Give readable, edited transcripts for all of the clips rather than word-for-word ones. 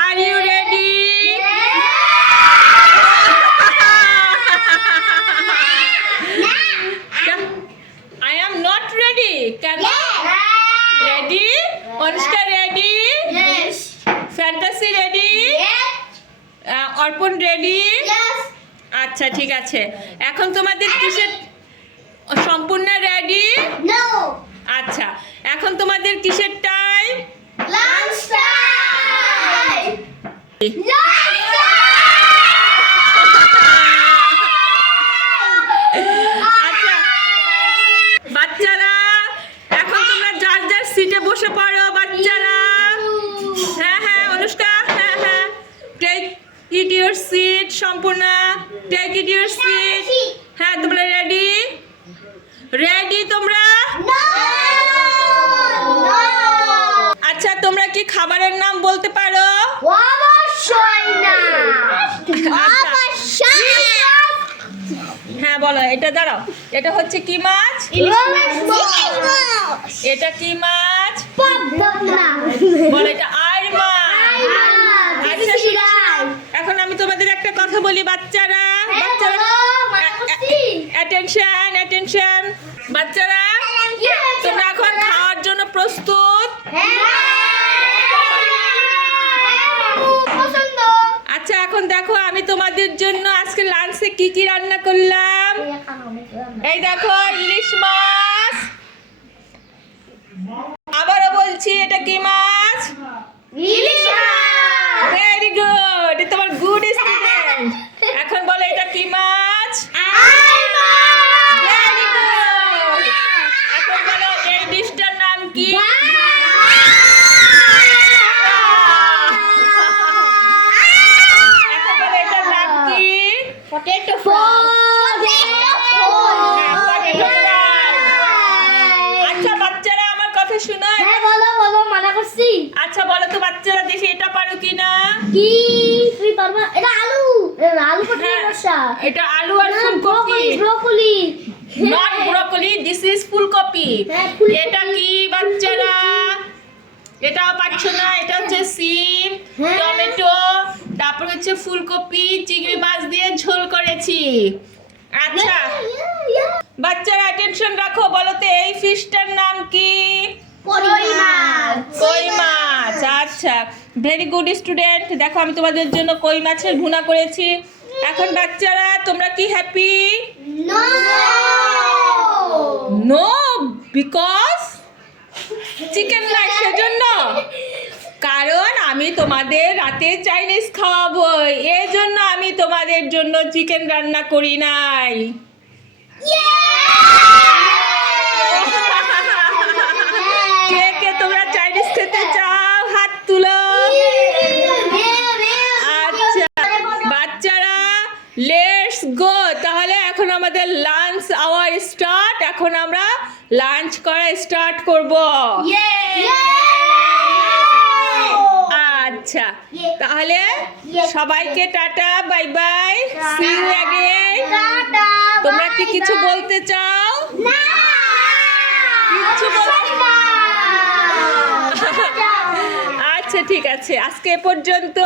are you ready? I am not ready. Can ready? Anushka ready? Yes. Fantasy ready? Yes. অর্পণ ready? Yes. আচ্ছা ঠিক আছে, এখন তোমাদের কিসের সম্পূর্ণ রেডি? No. আচ্ছা, এখন তোমাদের কিসের টাইম? Lunch time. Lunch আচ্ছা বাচ্চারা, এখন তোমরা যার যার সিটে বসে পড়ো বাচ্চারা। হ্যাঁ হ্যাঁ অনুষ্কা, হ্যাঁ হ্যাঁ, টেক ইট ইউর সিট। সম্পূর্ণ টেক ইট ইউর সিট। হ্যাঁ তোমরা রেডি? রেডি তোমরা? No. No. আচ্ছা তোমরা কি খাবারের নাম বলতে পারো? অবশ্যই না। অবশ্যই। হ্যাঁ বলো, এটা দাঁড়াও, এটা হচ্ছে কি মাছ? ইলিশ মাছ। এটা কি মাছ? পাবদা। বলো, এটা আর মাছ। আচ্ছা শোনো, এখন আমি তোমাদের একটা কথা বলি বাচ্চারা। বাচ্চারা অ্যাটেনশন অ্যাটেনশন। বাচ্চারা তোমরা এখন খাওয়ার জন্য প্রস্তুত? আচ্ছা এখন দেখো আমি তোমাদের জন্য আজকে লাঞ্চে কি কি রান্না করলাম। এই দেখো ইলিশ মাছ। আবারও বলছি, এটা কি মাছ? ইলিশ মাছ। ভেরি গুড, তোমার গুড স্টুডেন্ট। এখন বলো এটা কি মাছ? আর মাছ। Very good. এখন বলো এই ডিশটার নাম কি? এখন বলো এটার নাম কি? Potato fry. আচ্ছা বাচ্চারা আমার কথা শোনো। হ্যাঁ বলো বলো, মানা করছি। আচ্ছা বলো তো বাচ্চারা, দেখি এটা পারো কিনা। কি তুই পারবা? এটা আলু। আলু পটেটো রসা। এটা আলু আর ফুলকপি। Broccoli. Not broccoli, this is ফুলকপি। হ্যাঁ, ফুলকপি। এটা কি বাচ্চারা? এটাও পাচ্ছ না। এটা হচ্ছে সিম, হ্যাঁ। টমেটো, তারপর হচ্ছে ফুলকপি, চিংড়ি মাছ দিয়ে ঝোল করেছি। আচ্ছা বাচ্চারা অ্যাটেনশন রাখো, বলো তো এই ফিশটার নাম কি? কই মাছ। কই মাছ। আচ্ছা ভেরি গুড স্টুডেন্ট। দেখো আমি তোমাদের জন্য কই মাছের ভুনা করেছি। এখন বাচ্চারা তোমরা কি happy? No. No, because chicken নাই সেজন্য। কারণ আমি তোমাদের রাতে চাইনিজ খাওয়াবো, এই জন্য আমি তোমাদের জন্য চিকেন রান্না করি নাই। কে কে তোমরা চাইনিজ খেতে চাও হাত তুলো। আচ্ছা বাচ্চারা লেটস গো। তাহলে এখন আমাদের লাঞ্চ আওয়ার স্টার্ট। এখন আমরা লাঞ্চ করা স্টার্ট করব। আচ্ছা তাহলে সবাইকে tata, bye bye, see you again. তোমরা কি কিছু বলতে চাও? কিচ্ছু আচ্ছা ঠিক আছে, আজকে এ পর্যন্ত।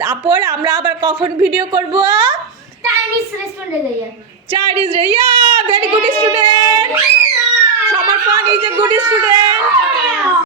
তারপর আমরা আবার কখন ভিডিও করব? চাইনিজ রেস্টুরেন্টে যাই। চাইনিজ রে। ইয়া ভেরি গুড স্টুডেন্ট। সমর্পণ ইজ এ গুড স্টুডেন্ট।